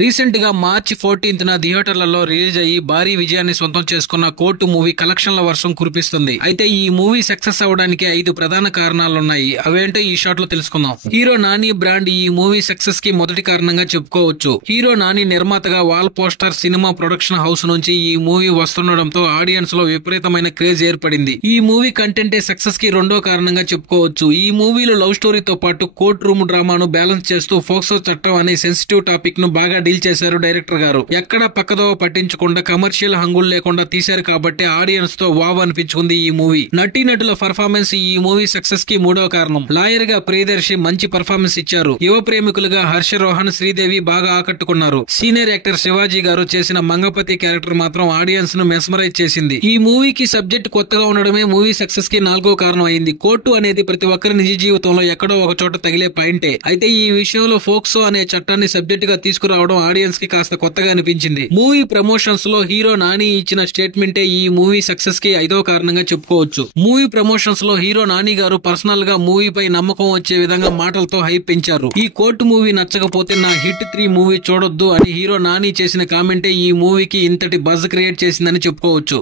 Recent గా మార్చి 14th థియేటర్లలో release అయ్యి భారీ విజయాన్ని సొంతం చేసుకున్న కోర్టు మూవీ కలెక్షన్ల వర్షం కురిపిస్తుంది. అయితే ఈ మూవీ సక్సెస్ అవడానికి 5 ప్రధాన కారణాలున్నాయి. అవేంటో ఈ షాట్ లో తెలుసుకుందాం. హీరో నాని బ్రాండ్ ఈ మూవీ సక్సెస్ కి మొదటి కారణంగా చెప్పుకోవచ్చు. హీరో నాని నిర్మాతగా wall poster cinema production house నుంచి ఈ మూవీ వస్తుండడంతో ఆడియన్స్ లో విపరీతమైన క్రేజ్ ఏర్పడింది. ఈ మూవీ కంటెంటే సక్సెస్ కి రెండో కారణంగా చెప్పుకోవచ్చు. ఈ మూవీలో లవ్ స్టోరీతో పాటు కోర్టు రూమ్ డ్రామాను బ్యాలెన్స్ చేస్తూ ఫోక్సో చట్టం అనే సెన్సిటివ్ టాపిక్ ను బాగా డీల్ చేశారు డైరెక్టర్ గారు. ఎక్కడ పక్కదోవ పట్టించకుండా కమర్షియల్ హంగులు లేకుండా తీశారు కాబట్టి ఆడియన్స్ తో వావ్ అనిపించుకుంది ఈ మూవీ. నటీనటుల పర్ఫార్మెన్స్ ఈ మూవీ సక్సెస్ కి మూడో కారణం. లాయర్ గా ప్రియదర్శి మంచి పర్ఫార్మెన్స్ ఇచ్చారు. యువ ప్రేమికులుగా హర్ష రోహన్, శ్రీదేవి బాగా ఆకట్టుకున్నారు. సీనియర్ యాక్టర్ శివాజీ గారు చేసిన మంగపతి క్యారెక్టర్ మాత్రం ఆడియన్స్ ను మెస్మరైజ్ చేసింది. ఈ మూవీకి సబ్జెక్ట్ కొత్తగా ఉండడమే మూవీ సక్సెస్ కి నాలుగో కారణం అయింది. కోర్టు అనేది ప్రతి ఒక్కరి నిజ జీవితంలో ఎక్కడో ఒక చోట తగిలే పాయింటే. అయితే ఈ విషయంలో ఫోక్సో అనే చట్టాన్ని సబ్జెక్ట్ గా తీసుకురావడం ఆడియన్స్ కి కాస్త కొత్తగా అనిపించింది. మూవీ ప్రమోషన్స్ లో హీరో నాని ఇచ్చిన స్టేట్మెంటే ఈ మూవీ సక్సెస్ కి 5వ కారణంగా చెప్పుకోవచ్చు. మూవీ ప్రమోషన్స్ లో హీరో నాని గారు పర్సనల్ గా మూవీపై నమ్మకం వచ్చే విధంగా మాటలతో హైప్ పెంచారు. ఈ కోర్టు మూవీ నచ్చకపోతే నా హిట్ 3 మూవీ చూడొద్దు అని హీరో నాని చేసిన కామెంటే ఈ మూవీకి ఇంతటి బజ్ క్రియేట్ చేసిందని చెప్పుకోవచ్చు.